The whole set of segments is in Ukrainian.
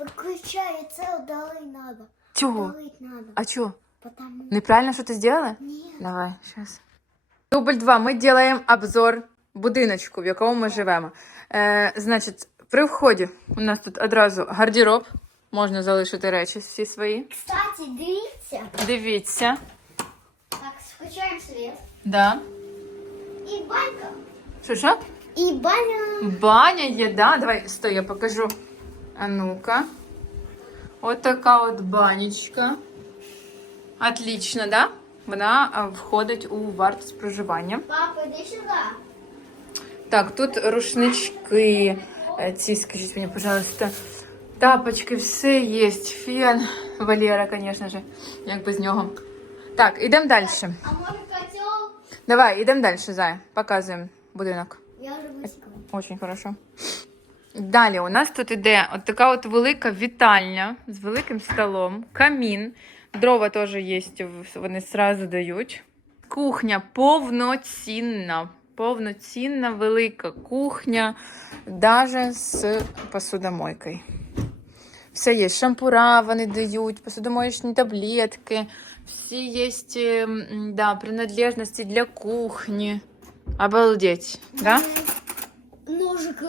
выключай, це удалить надо. Чого? Удалить надо. А чё? Потому... Неправильно что-то сделала? Нет. Давай, сейчас. Дубль 2. Ми робимо обзор будиночку, в якому ми живемо. Е, значить, при вході у нас тут одразу гардероб. Можна залишити речі всі свої. Кстати, дивіться. Дивіться. Так, включаем свет. Да. І банька. Що, що? І баня. Баня є, да? Давай, стой, я покажу. А ну-ка. От така от банечка. Отлично, да? Вона а, входить у вартість проживання. Папа, іди сюди. Так, тут рушнички. е, Ці, скажіть мені, пожалуйста, тапочки, все є. Фен. Валера, звісно ж, як без нього. Так, ідемо далі. А може котел? Давай, ідемо далі, Зая. Показуємо будинок. Я вже висікала. Очень хорошо. Далі у нас тут іде от така от велика вітальня з великим столом, камін. Дрова теж є, вони зразу дають. Кухня повноцінна. Повноцінна велика кухня, навіть з посудомойкою. Все є. Шампура вони дають, посудомоєчні таблетки, всі є да, принадлежності для кухні. Обалдеть, да? Ножик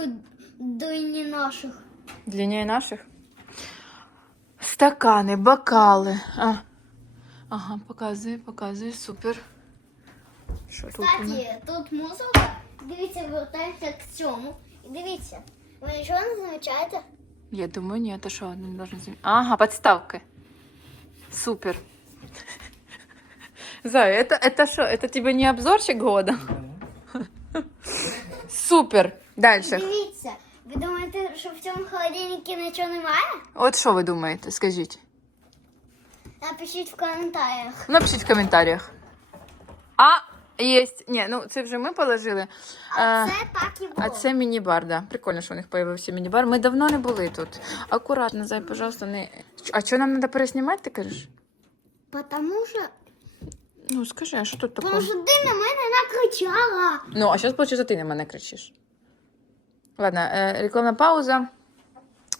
до не наших. Длиннее наших. Стакани, бокали. А. Ага, показує, показує, супер. Що тут? у нас? Кстати, тут музика. Дивіться, вертаємося к цьому. І дивіться, ви нічого не замічаєте? Я думаю, нет, а что, не должен заметить. Ага, подставка. Супер. Зая, это, это что, это тебе не обзорчик года? Супер. Дальше. Дивіться, ви думаєте, що в цьому холодильнику нічого немає? От що ви думаєте, скажіть? Напишіть в коментарях. Напишіть в коментарях. А, єсть. Ні, ну це вже ми положили. А Е, це так і було. А це міні-бар, да. Прикольно, що у них появився міні-бар. Ми давно не були тут. Акуратно, зай, пожалуйста, не. А що нам треба переснімати, ти кажеш? Потому що, Ну, скажи, а що тут тому такого? що ти на мене накричала. Ну, а зараз, виходить, ти на мене кричиш. Ладно, е, рекламна пауза.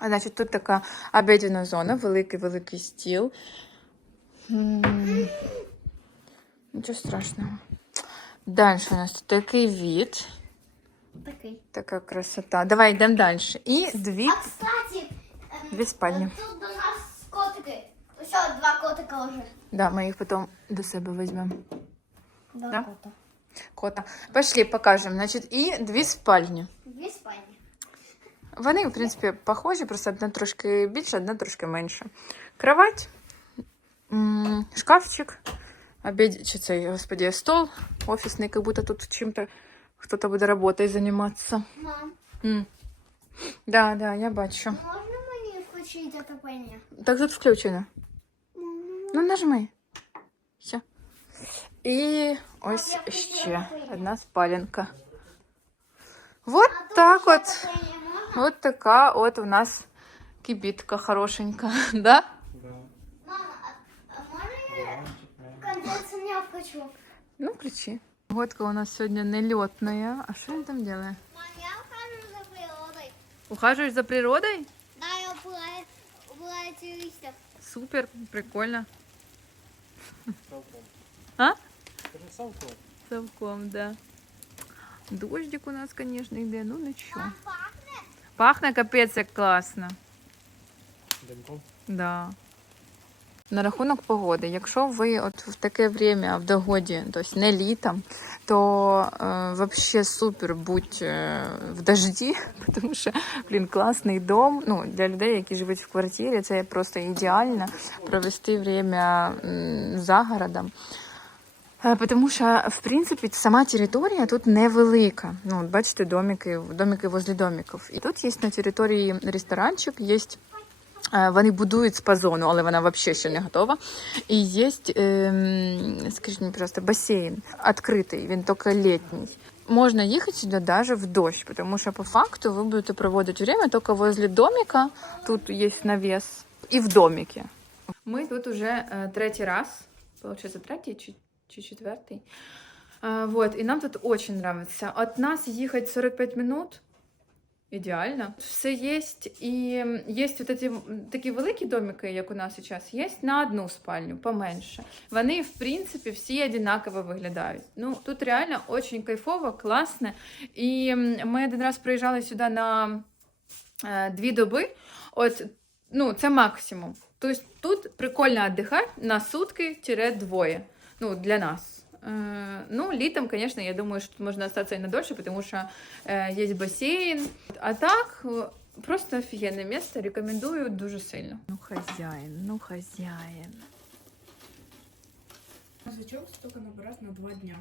Значить, тут така обідня зона, великий-великий стіл. Нічого страшного. Далі у нас тут такий від, Такий. така красота. Давай йдемо далі. І дві, А кстати, ем, дві спальні. тут до нас котики. Ось два котика вже. Да, ми їх потім до себе візьмемо. Два Да? кота. Кота. Пошли, покажемо. Значить, і дві спальні. Дві спальні. Вони, в принципі, похожі, просто одна трошки більша, одна трошки менша. Кровать, м, шкафчик, обід... чи цей, господи, стол офісний, як будто тут чим-то хтось буде роботою займатися. Мам, М. Да, да, я бачу. можна мені включити отоплення? Так тут включено. Мам, Ну, нажми. Все. І ось я включила ще отоплення. одна спаленка. Вот а тут так ще от. отоплення можна? Вот така от у нас кибітка хорошенька, да? Мама, а, а можна я кондиціонер включу? Ну, включи. Годка у нас сегодня нелетная. А что он там делает? Мам, я ухожу за природой. Ухаживаешь за природой? Да, я убираю, убираю туристов. Супер, прикольно. Салком. А? Скажи салком. Совком, да. Дождик у нас, конечно, йде, ну нічого. Пахне? Пахне капець як класно. Дымком. Да. На рахунок погоди, якщо ви от в таке время в догоді, тобто не літом, то е, вообще супер будь е, в дожді, тому що блін, класний дом. Ну для людей, які живуть в квартирі, це просто ідеально провести время м, за городом. Е, Тому що, в принципі, сама територія тут невелика. Ну, бачите, домики, домики возле домиків. І тут є на території ресторанчик, є Е, Вони будують спа-зону, але вона взагалі ще не готова. І є, ем, скажіть мені просто, басейн відкритий, він тільки літній. Можна їхати сюди навіть в дощ, тому що по факту ви будете проводити время тільки возле домика, тут є навіс, і в домике. Ми тут уже е, третій раз, получается, третій чи, чи четвертий. Е, вот, і нам тут очень нравится. От нас їхати 45 минут, Ідеально. Все є. І є от ці, такі великі домики, як у нас зараз, є на одну спальню, поменше. Вони, в принципі, всі однаково виглядають. Ну, тут реально дуже кайфово, класно. І ми один раз приїжджали сюди на е, дві доби. От, ну, це максимум. Тобто тут прикольно віддихати на сутки-двоє. Ну, для нас. Е, ну, літом, конечно, я думаю, что тут можно остаться и на дольше, потому что э, есть бассейн. А так, э, просто офігенне місце, рекомендую дуже сильно. Ну, хазяїн, ну, хазяїн. Зачем столько набирать на два дня?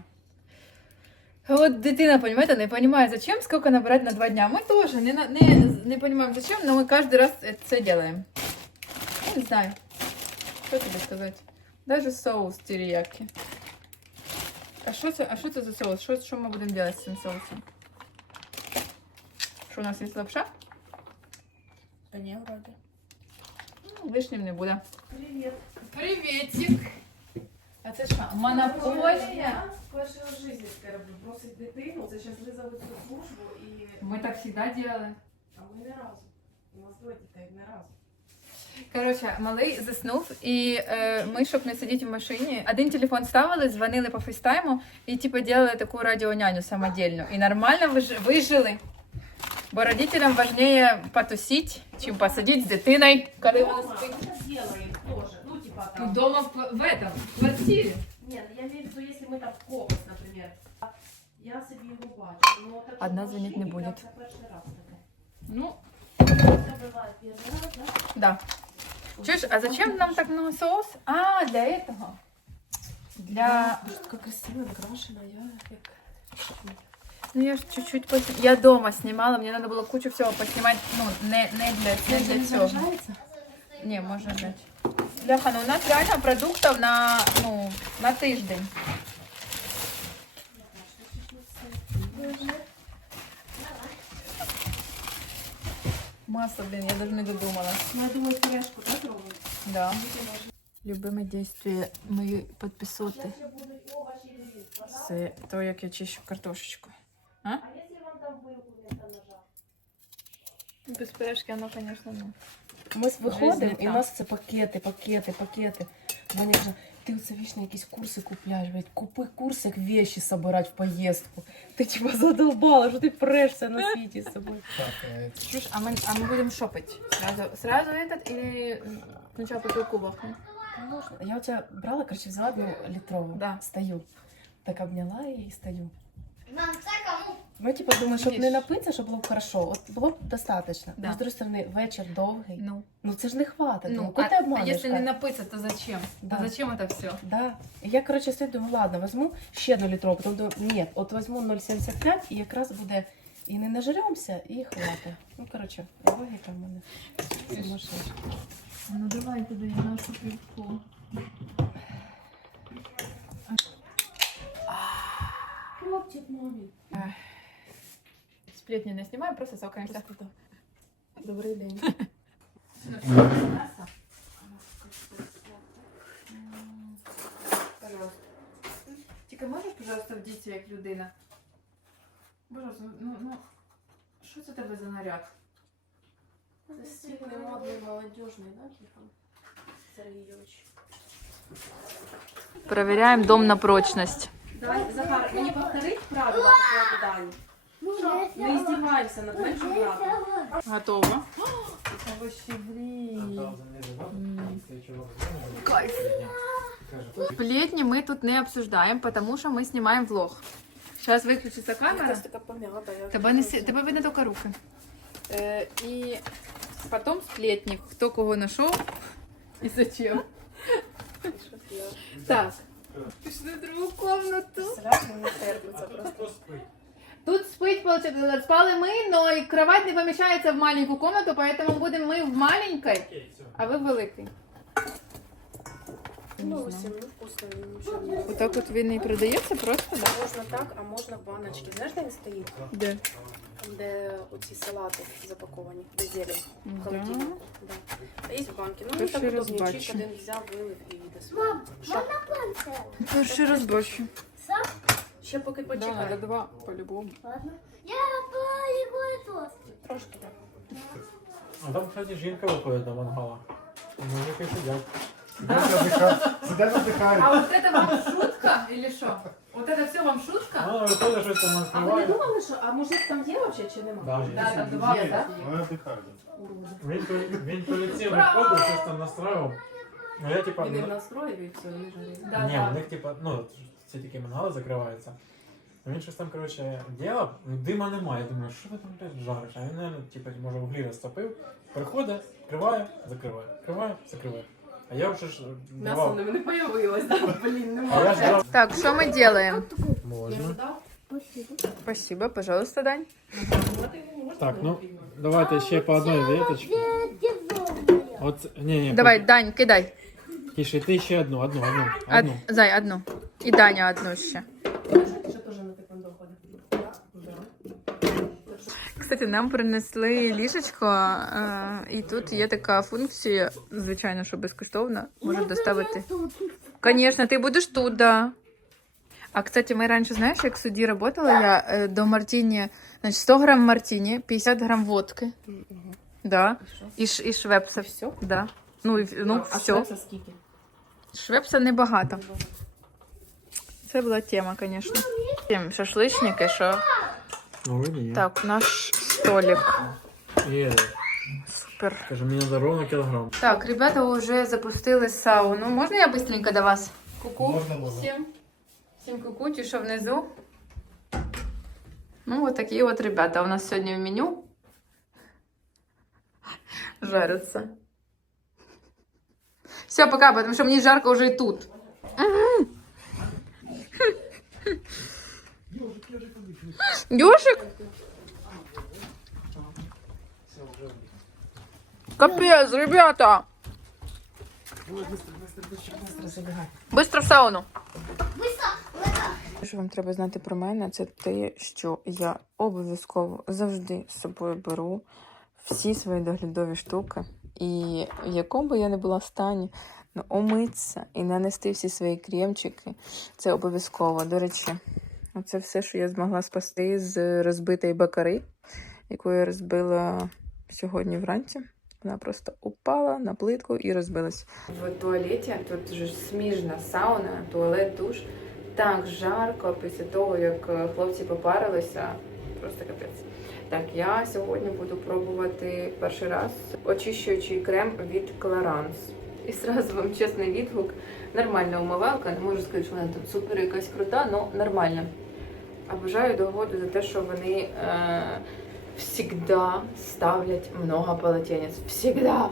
Вот дитина, понимаете, не понимает, зачем сколько набирать на два дня. Мы тоже не, на- не, не понимаем, зачем, но мы каждый раз это делаем. Я не знаю, что тебе сказать. Даже соус терияки. А что это, а что это за соус? Что, что мы будем делать с этим соусом? Что у нас есть лапша? Да не, вроде. Ну, Лишнім не буде. Привет. Приветик. А це що? Монополія? Перший раз в житті таке роблю. Бросить дитину, це зараз визовуть цю службу і... Ми так завжди робили. А ми не разу. У нас двоє дітей, не разу. Коротше, малий заснув, і е, ми, щоб не сидіти в машині, один телефон ставили, дзвонили по фейстайму і типу делали таку радіоняню самодільну. І нормально виж- вижили. Бо родителям важніше потусити, чим посидіти з дитиною, коли вона спить. Это делаем тоже. Ну, типа там... Дома в, в этом, в квартирі. Нет, я имею в виду, если мы там в когось, например. Я собі його бачу. Но так, Одна в дзвонить не машині буде. я Це перший раз таке. Ну, Це буває перший раз, да? да. Чуєш, а зачем нам так много соус? А, для этого. Для Така красиво накрашена, я как... Ну я ж чуть-чуть пос... Я дома снимала, мне надо было кучу всего поснимать, ну, не, не для, не для цього. Не, можна взяти. Бляха, ну у нас реально продуктів на, ну, на тиждень. Масло, блин, я даже не додумала. Ну, я думаю, пюрешку, так, робить? Да. Любиме дійство мої підписати. Це то, як я чищу картошечку. А? Без пирожки, оно, конечно, ну. Ми виходимо, і у нас це пакети, пакети, пакети. Вони каже, ти оце вічно якісь курси купляєш, блядь, купи курс, як вещи собирати в поїздку. Ти типа задолбала, що ти прешся на світі з собою. Так, е, Слушай, а мы, а мы будем шопать? Сразу, сразу этот или сначала бутылку бахнем? Можна. Я оця брала, короче, взяла одну літрову, Да. стою. Так обняла її і стою. Нам це кому? Ну, типа, думаю, щоб не напитися, щоб було б хорошо. От було б достатньо. Да. Но, з другої сторони, вечір довгий. Ну, Ну це ж не хватить. Ну, ну а, а если не напыться, то зачем? Да. А зачем это все? Да. І я, коротше, стою, думаю, ладно, візьму ще одну літрову, потім думаю, ні, от візьму 0,75 і якраз буде і не нажремся, і хватить. Ну, коротше, логіка в мене сумасшедша. Ну давай туда нашу пивку. Хлопчик, мамі. Сплетни не снимаем, просто сокаемся. Добрий день. Пожалуйста. Тільки можеш, пожалуйста, вдіти як людина? Пожалуйста, ну, ну, що це тебе за наряд? Це стильний, модний, молодіжний, да, Тихон? Сергійович. Проверяем дом на прочность. Давай, Захар, мені повторить правила питанню. Не издеваемся над меншим братом. Готово. Овощи, блин. там за мене забав, цей чувак дзвонив, Кайф. каже, Сплетни мы тут не обсуждаем, потому что мы снимаем влог. Сейчас выключится камера. така пом'ята. я Тебе, не, си- тебе видно только руки. Э, и потом сплетни. Кто кого нашел и зачем. Так. Пішли в другу комнату. Представляєш, мені не терпиться просто. хто спить? Тут спить, получается, спали мы, но и кровать не помещается в маленькую комнату, поэтому будем мы в маленькой, Окей, все. а вы в великой. Ну, усім, ну, вкусно, нічого не Вот так вот він і продається просто, да? Можна так, а можна в баночки. Знаєш, де він стоїть? Де? Там, де оці салати запаковані, де зелень. В Да. холодильнику. Да. А є в банки. Ну, Перший так раз удобніше. бачу. Один взяв, вилив і йде собі. Мам, Що? можна планцет? Перший раз бачу. Сам? Ще поки Да, два по-любому. Ладно. Я по его тост. Трошки так. А там, кстати, жінка виходить до мангала. Мужики сидять. Сидять. Сидять. А вот это вам шутка или що? Вот это все вам шутка? Ну, виходить, щось там А ви не відкриває. думали, що а мужик там є взагалі чи нема? Да, Да, там два, Є, да? Вони дихають. Уроди. Він, по- він полетів, виходить, щось там настроїв. Ну, я, типа, Він їм ну, настроїв і все, вони жарять. Да, Ні, да. них типа, ну, ці такі мангали закриваються. А Він щось там, коротше, ділав, ну дима немає. Я думаю, що ти там блядь, жариш? А він, наверное, типа, може, вуглі розтопив, приходить, відкриває, закриває, відкриває, закриває. А я вже ж М'ясо давав. не не появилось, да? Блін, А я немає. ж брав. Так, що ми делаем? Можна. Спасибо, пожалуйста, Дань. Так, ну, давайте ще по одній веточці. От, ні, ні, Давай, Дань, кидай. Тише, ти ще одну, одну, одну, Од... одну. Зай, одну. І Даня одну ще. Кстати, нам принесли ліжечко, е, і тут є така функція, звичайно, що безкоштовно, можуть доставити. Звісно, ти будеш тут, да. А, кстати, ми раніше, знаєш, як в суді працювала, я е, до мартіні, значить, 100 грам мартіні, 50 грам водки, да, і, ш, і швепса. Все? Да. Ну, і, ну а все. це скільки? Швепса небагато. Це була тема, звісно. Шашличники, що Ну, так, наш столик. Є. Супер. Каже, мені треба ровно кілограм. Так, ребята уже запустили сауну. Можна я быстренько до вас? Ку-ку. Можна, можна. Всім. Всім ку-ку, ті, що внизу. Ну, вот такие вот ребята у нас сегодня в меню. Жарятся. Все, пока, потому что мне жарко уже и тут. Ёжик? Капец, ребята! Быстро в сауну. Що вам треба знати про мене, це те, що я обов'язково завжди з собою беру всі свої доглядові штуки. І в якому би я не була в стані, ну, омитися і нанести всі свої кремчики, це обов'язково. До речі, це все, що я змогла спасти з розбитої бакари, яку я розбила сьогодні вранці. Вона просто упала на плитку і розбилась. В туалеті тут вже сміжна сауна, туалет, душ. Так жарко після того, як е, хлопці попарилися. Просто капець. Так, я сьогодні буду пробувати перший раз очищуючий крем від Clarins. І зразу вам чесний відгук. Нормальна умивалка. Не можу сказати, що вона тут супер якась крута, але нормальна. А бажаю догоду за те, що вони е, всегда ставлять много полотенець. Всегда.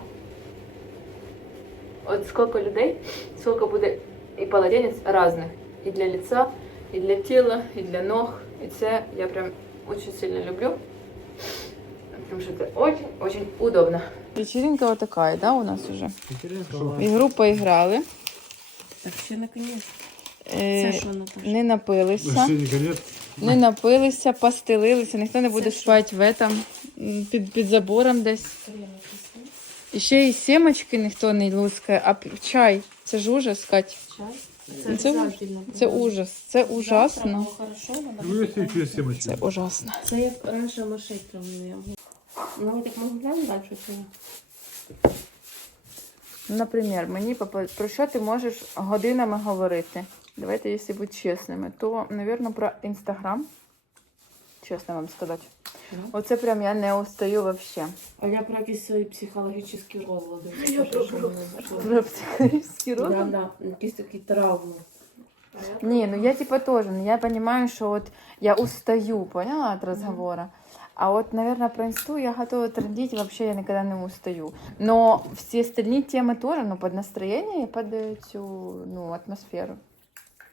От сколько людей, сколько буде і полотенець різних. І для лица, і для тіла, і для ног. І це я прям очень сильно люблю. Потому что это очень-очень удобно. Вечеринка вот такая, да, у нас уже? Ігру поіграли. Так ще наконець. Е, Це що, Наташа? не напилися. Не напилися, постелилися, ніхто не буде спати в этом, під, під забором десь. І ще й сімочки ніхто не лускає, а п- чай. Це ж ужас, Кать. Чай? Це уж- Це ужас. Це ужасно. Ну. Це ужасно. Це як раніше мишей травмує. Ну, ви так могли глянути далі, що ні? Наприклад, мені про що ти можеш годинами говорити? Давайте, якщо бути чесними, то, мабуть, про інстаграм. Чесно вам сказати. Ну. Оце прям я не устаю взагалі. А я про якісь свої психологічні розлади. Я Що, що про-. Про психологічний Да, да, якісь такі травми. Не, ну я типа тоже, но я понимаю, что вот я устаю, поняла, от разговора. А вот, наверное, про инсту я готова трендить, вообще я никогда не устаю. Но все остальные темы тоже, ну, под настроение и под эту, ну, атмосферу.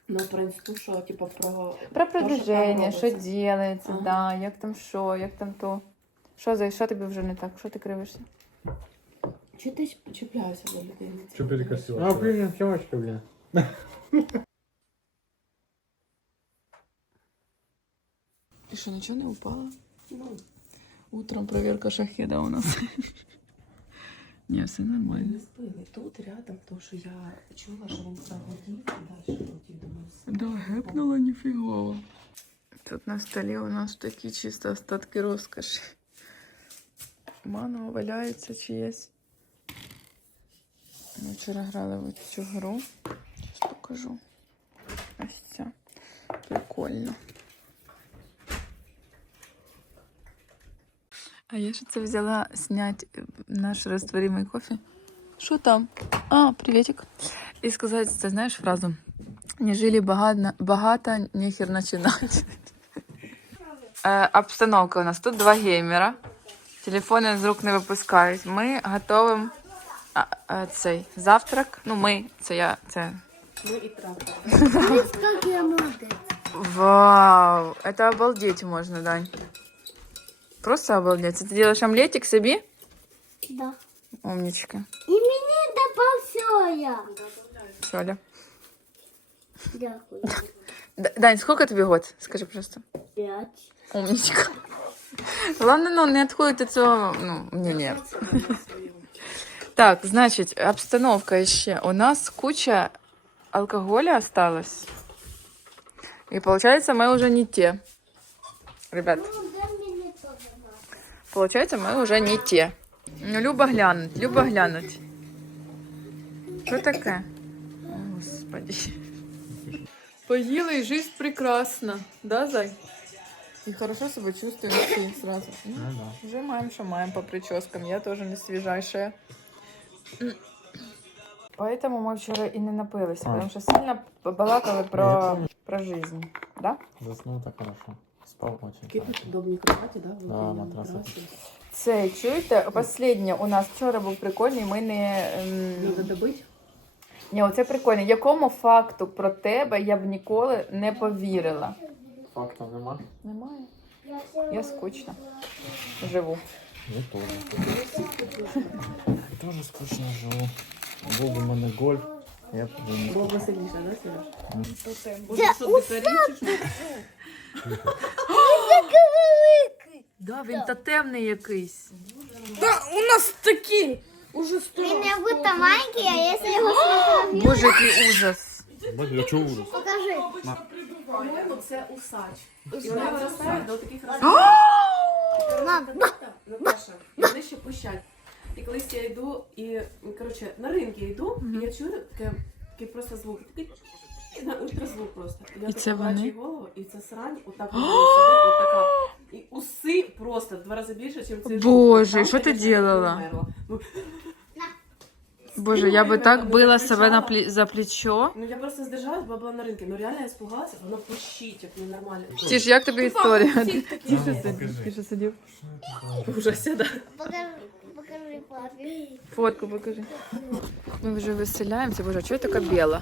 Ну, про інсту, що, типу, про... Про що продвижение, там что робиться. делается, Ага. да, як там що, як там то. Що за, що тобі вже не так, що ти кривишся? Чи ти чіпляєшся до людей? Що перекосила? А, блін, сімочка, блін. І що, нічого не упало? Утром проверка шахеда у нас. Ні, все нормально. не. Тут рядом, тому що я чула, що він загодів, і далі хотів до нас. Да, гепнула ніфігово. Тут на столі у нас такі чисто остатки розкоші. манго валяється чиєсь. Ми вчора грали в цю гру. Зараз покажу. Ось ця. Прикольно. А я ще це взяла снять наш растворимый кофе. Что там? А, приветик. И сказать, ты знаешь фразу? Не жили богато, богато нехер начинать. Е, обстановка у нас. Тут два геймера. Телефони з рук не випускають. Ми готуємо а, а, цей завтрак. Ну, ми, це я, це. Ну і трактор. Как я молодец. Вау! Это обалдеть можно, Дань. Просто обалдеть. Ты делаешь омлетик себе? Да. Умничка. И мне добавь я. Соля. Дякую. Д- Дань, сколько тебе год? Скажи просто. Пять. Умничка. Главное, ну, не відходить від цього, ну, ні, ні. Так, значить, обстановка ще. У нас куча алкоголя осталось. И получается, мы уже не те. Ребят, Ну, дай мне тоже. получается, мы уже не те. Ну, Люба глянуть, Люба глянуть. Що таке? О, Господи. Поїли, і жизнь прекрасна. Да, Зай? И хорошо себя чувствуем все сразу. Ну, Ну да. Уже маем, что маем по прическам. Я тоже не свежайшая. Поэтому мы вчера и не напились, А. потому что сильно побалакали Я про, помню. про жизнь. Да? Заснул так хорошо. Спал очень Такі хорошо. удобні кроваті, да? Да, великі, матраси. Це чуєте? Останнє у нас вчора був прикольний. Ми не. Надо ем, добити. Ні, оце прикольно. Якому факту про тебе я б ніколи не повірила? Фактов нема? Немає. Я скучно живу. Я тоже. Я тоже скучно живу. Був би в мене гольф, я б не Було б веселіше, да, Сереж? Боже, що чи що? Да, він та темний якийсь. Він як будто маленький, а якщо його сфотографувати... Боже, який ужас. Боже, я чого ужас? Покажи. По-моєму, це усач. І вони виростають до таких розмірів. Мам, Наташа, вони ще пущать. І колись я йду, і, коротше, на ринки я йду, і я чую таке, такий просто звук. Такий на ультразвук просто. Я І так це вони? голову, і це срань, отак от сидить, отака. І уси просто в два рази більше, ніж цей Боже, Там, що ти померла. Ну, Боже, я би так била себе на плі... за плечо. Ну я просто здержалась, бо була на ринку. Ну реально я испугалася, воно пощить, як ненормально. Тіш, як тобі історія? Тихо сидів, Тише сидів. Ужасе, да. покажи, покажи папі. Фотку покажи. Ми вже виселяємося. Боже, а чого я така біла?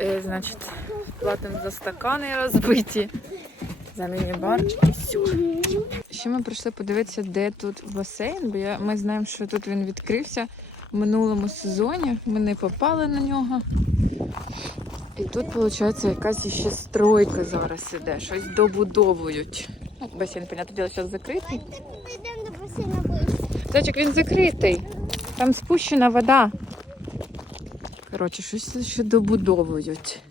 Е, значить, платимо за стакани розбиті, за міні-барчики. Ще ми прийшли подивитися, де тут басейн, бо я, ми знаємо, що тут він відкрився в минулому сезоні. Ми не попали на нього. І тут, виходить, якась ще стройка зараз іде, щось добудовують. Ну, басейн, понятне діло, зараз закритий. Ми йдемо до басейну. Зайчик, він закритий. Там спущена вода. Коротше, щось ще добудовують.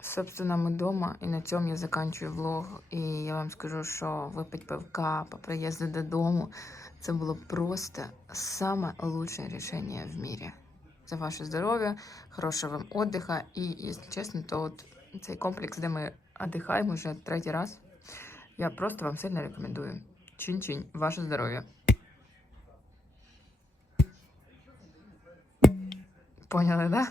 Собственно, ми вдома, і на цьому я закінчую влог. І я вам скажу, що випить пивка по приїзду додому. Це було просто саме лучшее рішення в мірі. За ваше здоров'я, хорошого вам отдиха. І, якщо чесно, то от цей комплекс, де ми віддихаємо вже третій раз, я просто вам сильно рекомендую. Чин-чин, ваше здоров'я. Поняли, да?